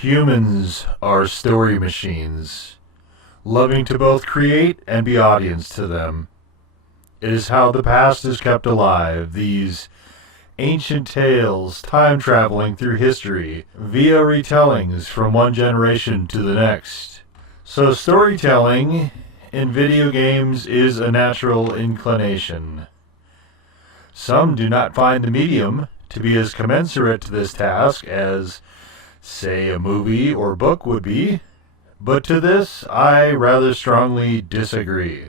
Humans are story machines, loving to both create and be audience to them. It is how the past is kept alive, these ancient tales, time traveling through history, via retellings from one generation to the next. So storytelling in video games is a natural inclination. Some do not find the medium to be as commensurate to this task as, say, a movie or book would be, but to this I rather strongly disagree.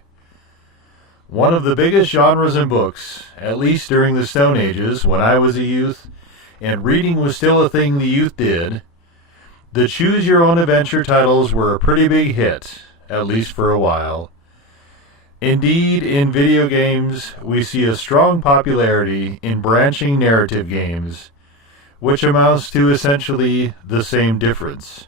One of the biggest genres in books, at least during the Stone Ages when I was a youth, and reading was still a thing the youth did, the choose-your-own-adventure titles were a pretty big hit, at least for a while. Indeed, in video games, we see a strong popularity in branching narrative games, which amounts to essentially the same difference.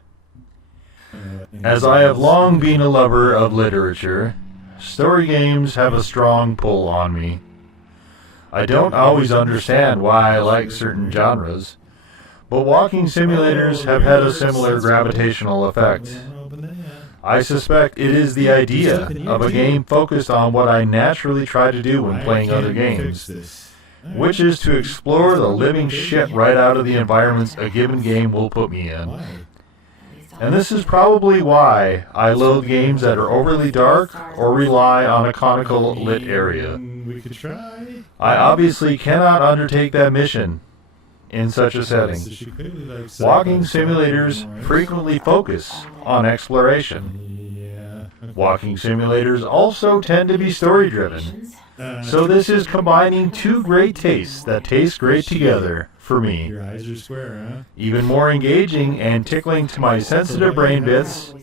As I have long been a lover of literature, story games have a strong pull on me. I don't always understand why I like certain genres, but walking simulators have had a similar gravitational effect. I suspect it is the idea of a game focused on what I naturally try to do when playing other games, which is to explore the living shit right out of the environments a given game will put me in. And this is probably why I loathe games that are overly dark or rely on a conical lit area. I obviously cannot undertake that mission in such a setting. Walking simulators frequently focus on exploration. Walking simulators also tend to be story-driven. So this is combining two great tastes that taste great together for me. Your eyes are square, huh? Even more engaging and tickling to my sensitive brain bits,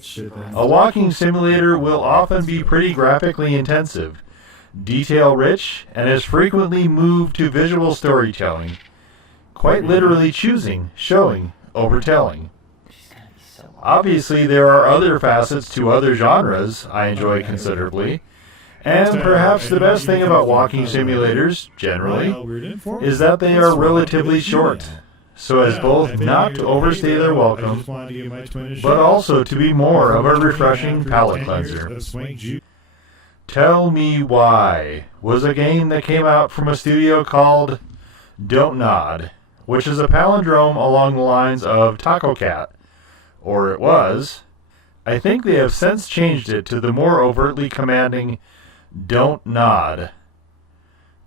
a walking simulator will often be pretty graphically intensive, detail-rich, and is frequently moved to visual storytelling, quite literally choosing, showing, over telling. Obviously, there are other facets to other genres I enjoy considerably, and perhaps the best thing about walking simulators, generally, is that they are relatively short, so as both not to overstay their welcome, but also to be more of a refreshing palate cleanser. Tell Me Why was a game that came out from a studio called Don't Nod, which is a palindrome along the lines of Taco Cat, or it was. I think they have since changed it to the more overtly commanding Don't Nod.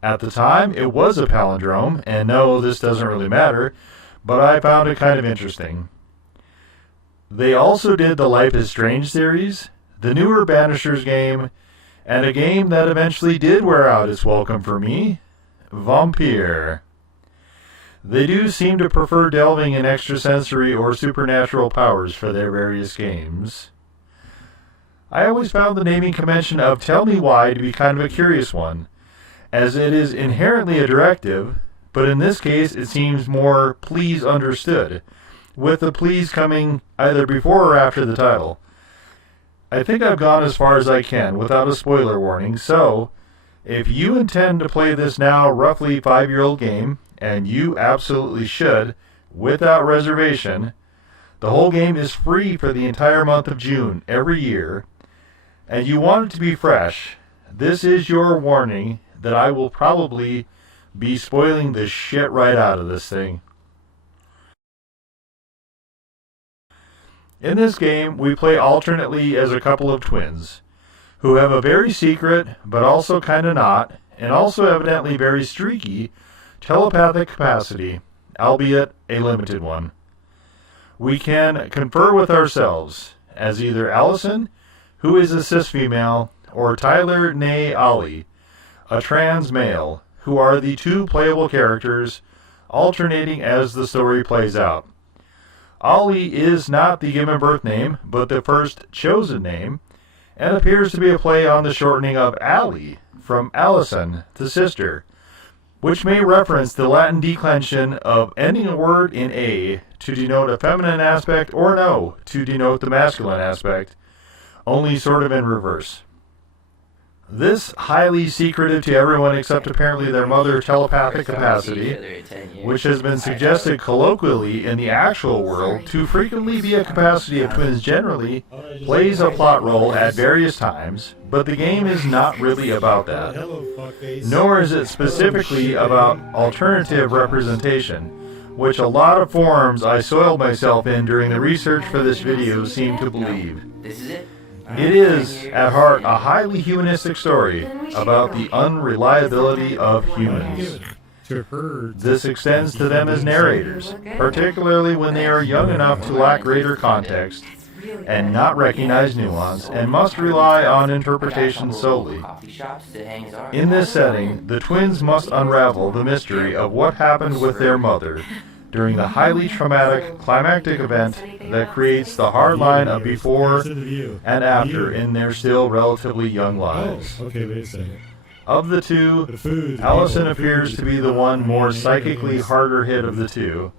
At the time, it was a palindrome, and no, this doesn't really matter, but I found it kind of interesting. They also did the Life is Strange series, the newer Banishers game, and a game that eventually did wear out its welcome for me, Vampire. They do seem to prefer delving in extrasensory or supernatural powers for their various games. I always found the naming convention of Tell Me Why to be kind of a curious one, as it is inherently a directive, but in this case it seems more please understood, with the please coming either before or after the title. I think I've gone as far as I can without a spoiler warning, so if you intend to play this now roughly 5-year-old game, and you absolutely should, without reservation, the whole game is free for the entire month of June every year, and you want it to be fresh, this is your warning that I will probably be spoiling the shit right out of this thing. In this game, we play alternately as a couple of twins, who have a very secret, but also kinda not, and also evidently very streaky, telepathic capacity, albeit a limited one. We can confer with ourselves, as either Allison, who is a cis female, or Tyler nay Ollie, a trans male, who are the two playable characters, alternating as the story plays out. Ollie is not the given birth name, but the first chosen name, and appears to be a play on the shortening of Allie, from Allison, the sister, which may reference the Latin declension of ending a word in A to denote a feminine aspect or an O to denote the masculine aspect, only sort of in reverse. This highly secretive to everyone except apparently their mother telepathic capacity, which has been suggested colloquially in the actual world to frequently be a capacity of twins generally, plays a plot role at various times, but the game is not really about that. Nor is it specifically about alternative representation, which a lot of forums I soiled myself in during the research for this video seem to believe. It is, at heart, a highly humanistic story about the unreliability of humans. This extends to them as narrators, particularly when they are young enough to lack greater context and not recognize nuance and must rely on interpretation solely. In this setting, the twins must unravel the mystery of what happened with their mother during the highly traumatic climactic event that creates the hard line of before and after in their still relatively young lives. Of the two, Allison appears to be the one more psychically harder hit of the two,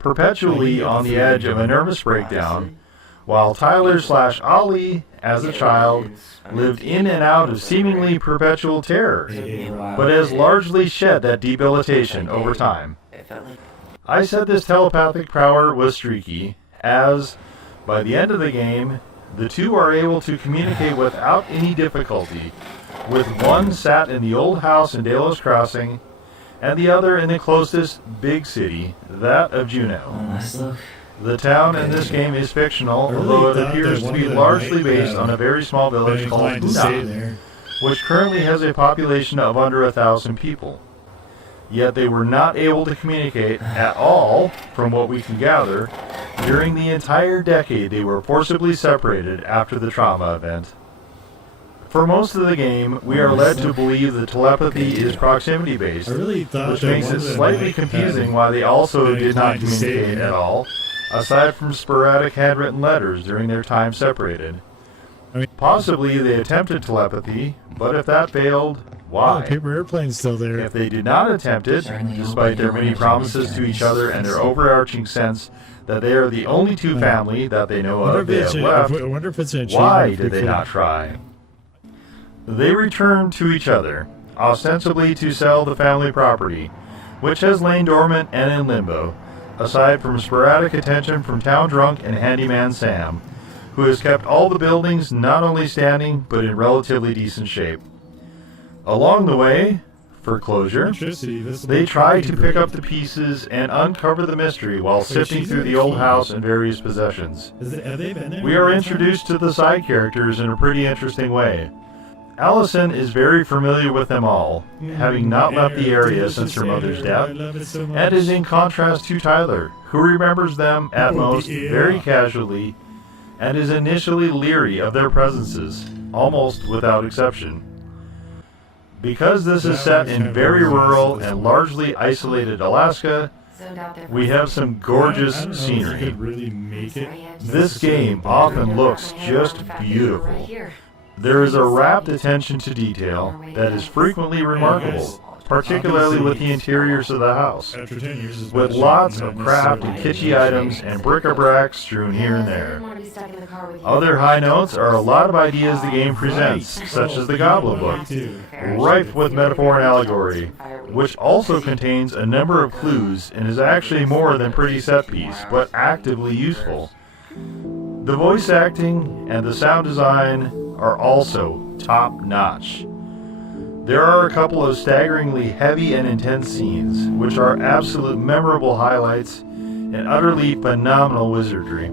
perpetually on the edge of a nervous breakdown, while Tyler/Ollie, as a child, lived in and out of seemingly perpetual terror, but has largely shed that debilitation over time. I said this telepathic power was streaky, as, by the end of the game, the two are able to communicate without any difficulty, with one sat in the old house in Delos Crossing, and the other in the closest big city, that of Juneau. The town in this game is fictional, although it appears to be largely based on a very small village called Una, which currently has a population of under 1,000 people. Yet they were not able to communicate at all, from what we can gather, during the entire decade they were forcibly separated after the trauma event. For most of the game, we are led to believe that telepathy is proximity-based, which makes it slightly confusing why they also did not communicate at all, aside from sporadic handwritten letters during their time separated. Possibly they attempted telepathy, but if that failed, why? Oh, paper airplane's still there. If they did not attempt it, despite their many promises to each other and their overarching sense that they are the only two family that they know of they have left, why did they not try? They returned to each other, ostensibly to sell the family property, which has lain dormant and in limbo, aside from sporadic attention from town drunk and handyman Sam, who has kept all the buildings not only standing but in relatively decent shape. Along the way, for closure, they try to pick up the pieces and uncover the mystery while sifting through the old house and various possessions. We are introduced to the side characters in a pretty interesting way. Allison is very familiar with them all, having not left the area since her mother's death, and is in contrast to Tyler, who remembers them at most very casually and is initially leery of their presences, almost without exception. Because this is set in very rural and largely isolated Alaska, we have some gorgeous scenery. This game often looks just beautiful. There is a rapt attention to detail that is frequently remarkable, particularly with the interiors of the house, with lots of craft and kitschy items and bric-a-brac strewn here and there. Other high notes are a lot of ideas the game presents, such as the Goblin Book, rife with metaphor and allegory, which also contains a number of clues and is actually more than pretty set piece, but actively useful. The voice acting and the sound design are also top-notch. There are a couple of staggeringly heavy and intense scenes, which are absolute memorable highlights and utterly phenomenal wizardry.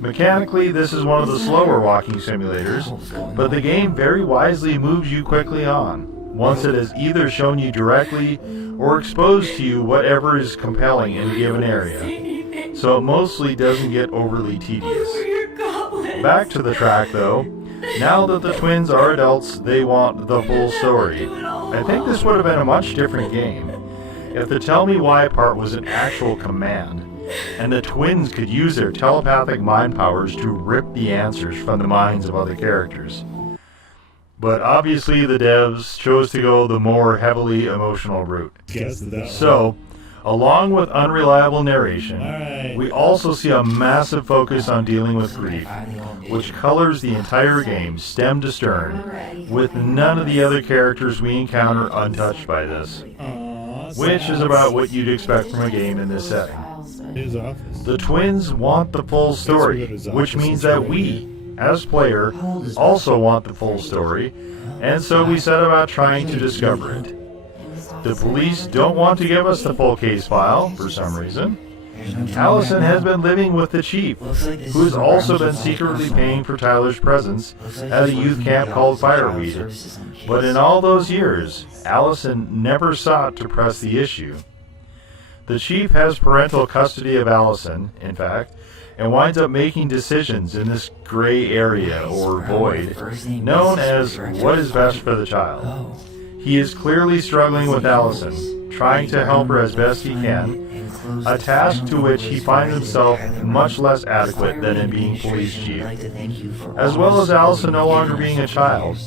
Mechanically, this is one of the slower walking simulators, but the game very wisely moves you quickly on, once it has either shown you directly or exposed to you whatever is compelling in a given area, so it mostly doesn't get overly tedious. Back to the track though. Now that the twins are adults, they want the full story. I think this would have been a much different game if the tell me why part was an actual command, and the twins could use their telepathic mind powers to rip the answers from the minds of other characters. But obviously the devs chose to go the more heavily emotional route. So, Along with unreliable narration, we also see a massive focus on dealing with grief, which colors the entire game, stem to stern, with none of the other characters we encounter untouched by this, which is about what you'd expect from a game in this setting. The twins want the full story, which means that we, as player, also want the full story, and so we set about trying to discover it. The police don't want to give us the full case file, for some reason. Allison has been living with the chief, who has also been secretly paying for Tyler's presence at a youth camp called Fireweed. But in all those years, Allison never sought to press the issue. The chief has parental custody of Allison, in fact, and winds up making decisions in this gray area, or void, known as what is best for the child. He is clearly struggling with Allison, trying to help her as best he can, a task to which he finds himself much less adequate than in being police chief, as well as Allison no longer being a child.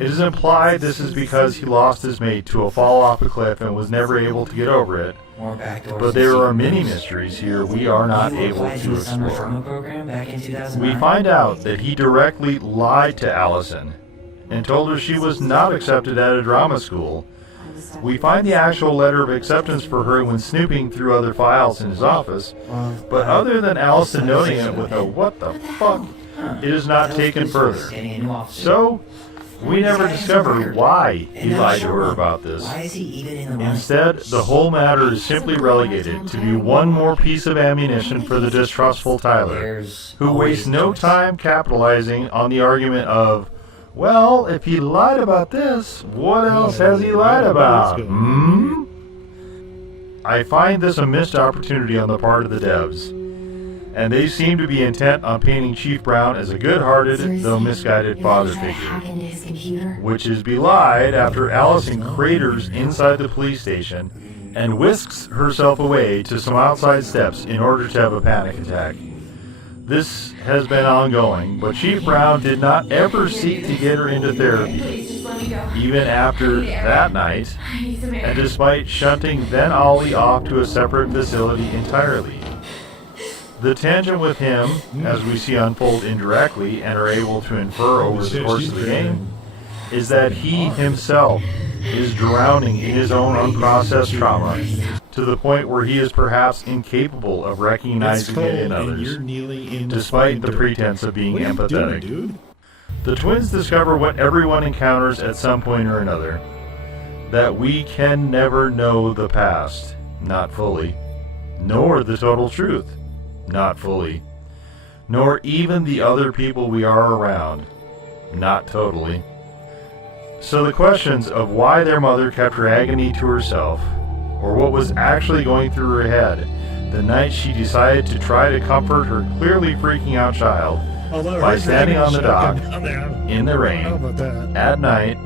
It is implied this is because he lost his mate to a fall off a cliff and was never able to get over it, but there are many mysteries here we are not able to explore. We find out that he directly lied to Allison and told her she was not accepted at a drama school. We find the actual letter of acceptance for her when snooping through other files in his office, but other than Allison noting it with a "what the fuck," it is not taken further. So, we never discover why he lied to her about this. Instead, the whole matter is simply relegated to be one more piece of ammunition for the distrustful Tyler, who wastes no time capitalizing on the argument of, well, if he lied about this, what else has he lied about? I find this a missed opportunity on the part of the devs, and they seem to be intent on painting Chief Brown as a good-hearted, though misguided father figure, which is belied after Allison craters inside the police station and whisks herself away to some outside steps in order to have a panic attack. This has been ongoing, but Chief Brown did not ever seek to get her into therapy, even after that night, and despite shunting then Ollie off to a separate facility entirely. The tangent with him, as we see unfold indirectly and are able to infer over the course of the game, is that he himself is drowning in his own unprocessed trauma, to the point where he is perhaps incapable of recognizing it in others, despite the pretense of being empathetic. The twins discover what everyone encounters at some point or another, that we can never know the past, not fully, nor the total truth, not fully, nor even the other people we are around, not totally. So the questions of why their mother kept her agony to herself, or what was actually going through her head the night she decided to try to comfort her clearly freaking out child by standing on the dock, in the rain, at night,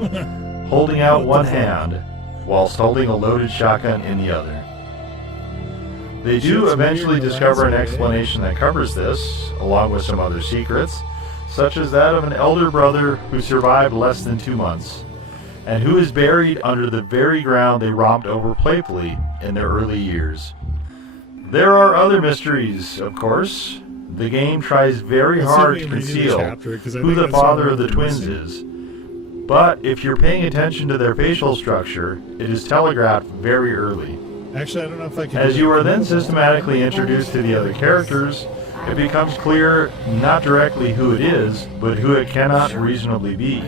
holding out one hand, whilst holding a loaded shotgun in the other. They do eventually discover an explanation that covers this, along with some other secrets, such as that of an elder brother who survived less than 2 months, and who is buried under the very ground they romped over playfully in their early years. There are other mysteries, of course. The game tries very hard to conceal who the father of the twins is, but if you're paying attention to their facial structure, it is telegraphed very early. Actually, I don't know if I can. As you are then systematically introduced to the other characters, it becomes clear not directly who it is, but who it cannot reasonably be.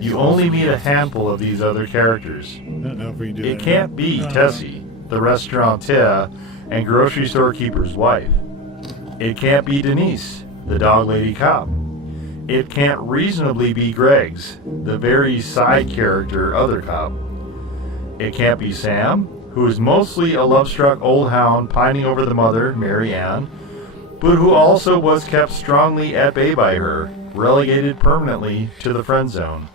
You only meet a handful of these other characters. It can't be Tessie, the restaurateur and grocery store keeper's wife. It can't be Denise, the dog lady cop. It can't reasonably be Greg's, the very side character other cop. It can't be Sam, who is mostly a love-struck old hound pining over the mother, Mary Ann, but who also was kept strongly at bay by her, relegated permanently to the friend zone.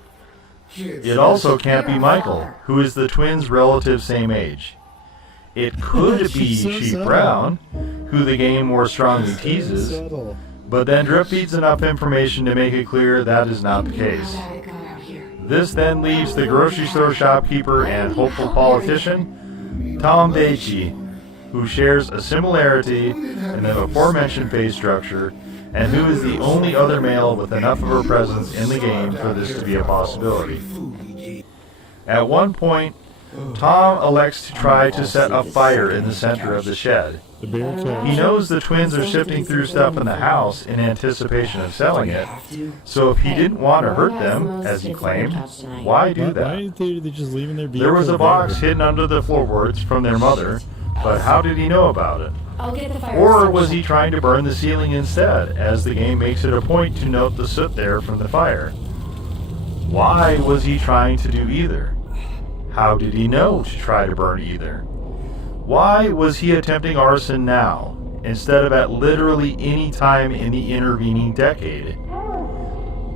It also can't be Michael, who is the twins' relative same age. It could be Chief Brown, who the game more strongly teases, but then drip feeds enough information to make it clear that is not the case. This then leaves the grocery store shopkeeper and hopeful politician Tom Beachy, who shares a similarity in the aforementioned face structure, and who is the only other male with enough of a presence in the game for this to be a possibility. At one point, Tom elects to try to set a fire in the center of the shed. He knows the twins are sifting through stuff in the house in anticipation of selling it, so if he didn't want to hurt them, as he claimed, why do that? Why did they just leave in their There was a box hidden under the floorboards from their mother, but how did he know about it? Or was he trying to burn the ceiling instead, as the game makes it a point to note the soot there from the fire? Why was he trying to do either? How did he know to try to burn either? Why was he attempting arson now, instead of at literally any time in the intervening decade?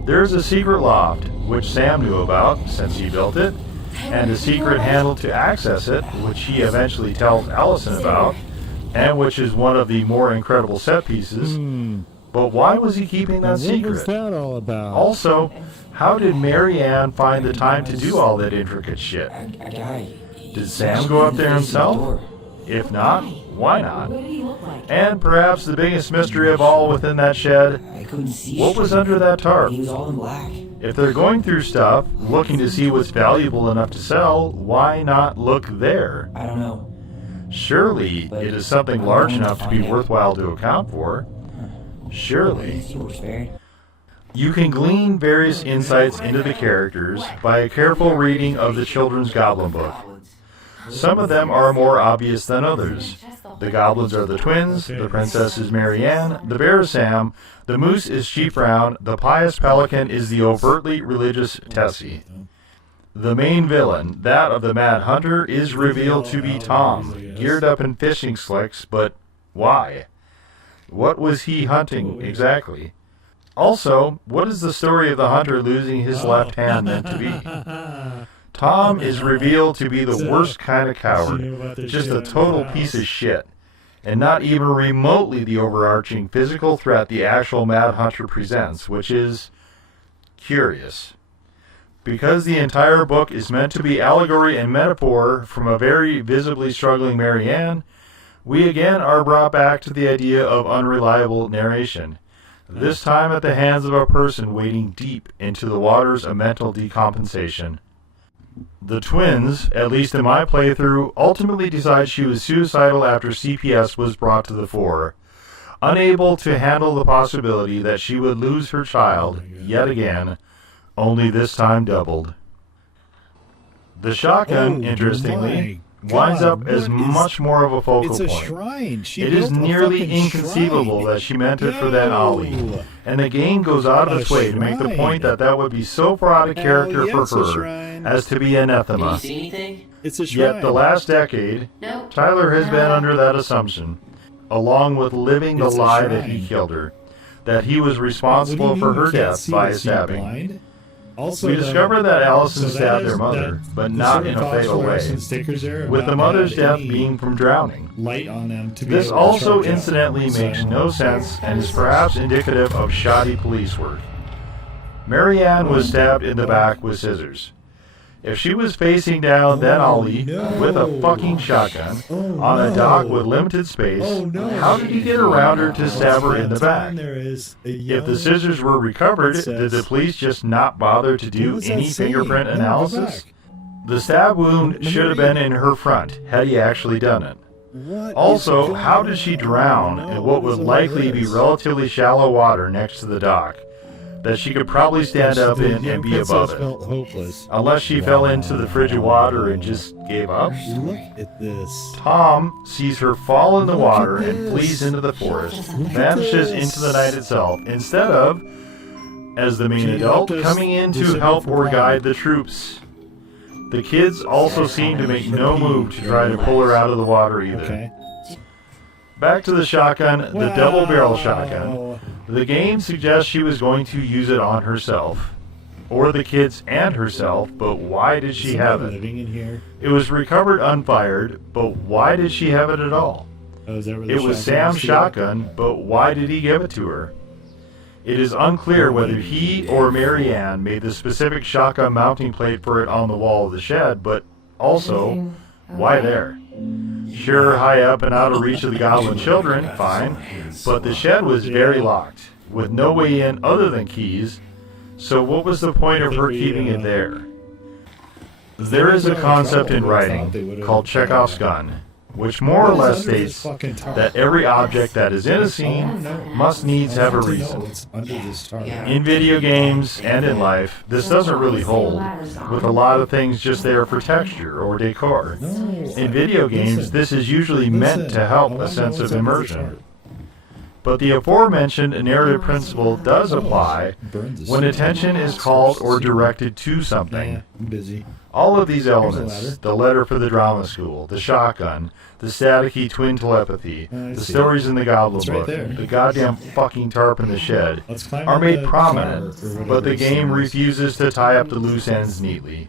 There's a secret loft, which Sam knew about since he built it, and a secret handle to access it, which he eventually tells Allison about, and which is one of the more incredible set pieces. But why was he keeping that secret? What was that all about? Also, how did Mary Ann find the time to do all that intricate shit? Did Sam go up there himself? If not, why not? And perhaps the biggest mystery of all within that shed, what was under that tarp? If they're going through stuff, looking to see what's valuable enough to sell, why not look there? I don't know. Surely it is something large enough to be worthwhile to account for. Surely. You can glean various insights into the characters by a careful reading of the children's goblin book. Some of them are more obvious than others. The goblins are the twins, the princess is Mary Ann, the bear is Sam, the moose is Chief Brown, the pious pelican is the overtly religious Tessie. The main villain, that of the Mad Hunter, is revealed to be Tom, geared up in fishing slicks, but why? What was he hunting exactly? Also, what is the story of the hunter losing his left hand meant to be? Tom is revealed to be the worst kind of coward, just a total piece of shit, and not even remotely the overarching physical threat the actual Mad Hunter presents, which is curious. Because the entire book is meant to be allegory and metaphor from a very visibly struggling Mary Ann, we again are brought back to the idea of unreliable narration, this time at the hands of a person wading deep into the waters of mental decompensation. The twins, at least in my playthrough, ultimately decide she was suicidal after CPS was brought to the fore, unable to handle the possibility that she would lose her child, yet again, only this time doubled. The shotgun, interestingly, winds up as much more of a focal point. It's a shrine. It is nearly inconceivable that she meant it for that Ollie, and the game goes out of its way to make the point that that would be so far out of character for her as to be anathema. Did you see anything? It's a shrine. Yet the last decade, No. Tyler has been under that assumption, along with living the lie that he killed her, that he was responsible for her death by a stabbing. Also, We discover that Allison stabbed their mother, but not in a fatal way, with the mother's death being from drowning. Light on them to be This able to also charge out. incidentally makes no sense and is perhaps indicative of shoddy police work. Mary Ann was stabbed in the back with scissors. If she was facing down then Ollie with a fucking shotgun on a dock with limited space, how did he get around her to stab her in the back? If the scissors were recovered, did the police just not bother to do any fingerprint analysis? The stab wound should have been in her front, had he actually done it. Also, how did she drown in what would likely be relatively shallow water next to the dock, that she could probably stand up in and be above it? Unless she fell into the frigid water and just gave up? Look at this. Tom sees her fall in the water and flees into the forest, vanishes into the night itself, instead of, as the main adult, coming in to help or guide the troops. The kids also seem to make no move to try to pull her out of the water either. Okay. Back to the shotgun, the double-barrel shotgun. The game suggests she was going to use it on herself, or the kids and herself, but why did she have it? Living in here. It was recovered unfired, but why did she have it at all? Oh, is that where the It was shotgun Sam's is? shotgun, but why did he give it to her? It is unclear whether he or Mary Ann made the specific shotgun mounting plate for it on the wall of the shed, but also, why there? Sure, high up and out of reach of the goblin children, fine, but the shed was very locked, with no way in other than keys, so what was the point of her keeping it there? There is a concept in writing called Chekhov's gun, which more or less states that every object that is in a scene must needs have a reason. In video games and in life, this doesn't really hold, with a lot of things just there for texture or decor. In video games, this is usually meant to help a sense of immersion. But the aforementioned narrative principle does apply when attention is called or directed to something. All of these elements, the letter for the drama school, the shotgun, the staticky twin telepathy, the stories in the Goblin Book, the goddamn fucking tarp in the shed, are made prominent, but the game refuses to tie up the loose ends neatly.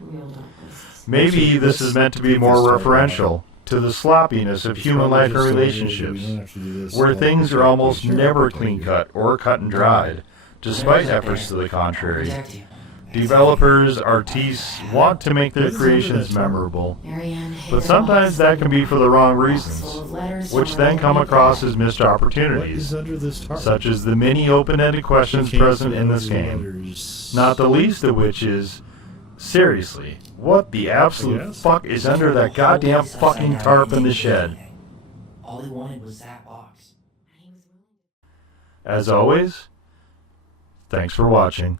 Maybe this is meant to be more referential to the sloppiness of human life and relationships, where things are almost never clean-cut or cut and dried, despite efforts to the contrary. Developers, artistes want to make their creations memorable, but sometimes that can be for the wrong reasons, which then come across as missed opportunities, such as the many open-ended questions present in this game, not the least of which is, seriously, what the absolute fuck is under that goddamn fucking tarp in the shed? All he wanted was that box. As always, thanks for watching.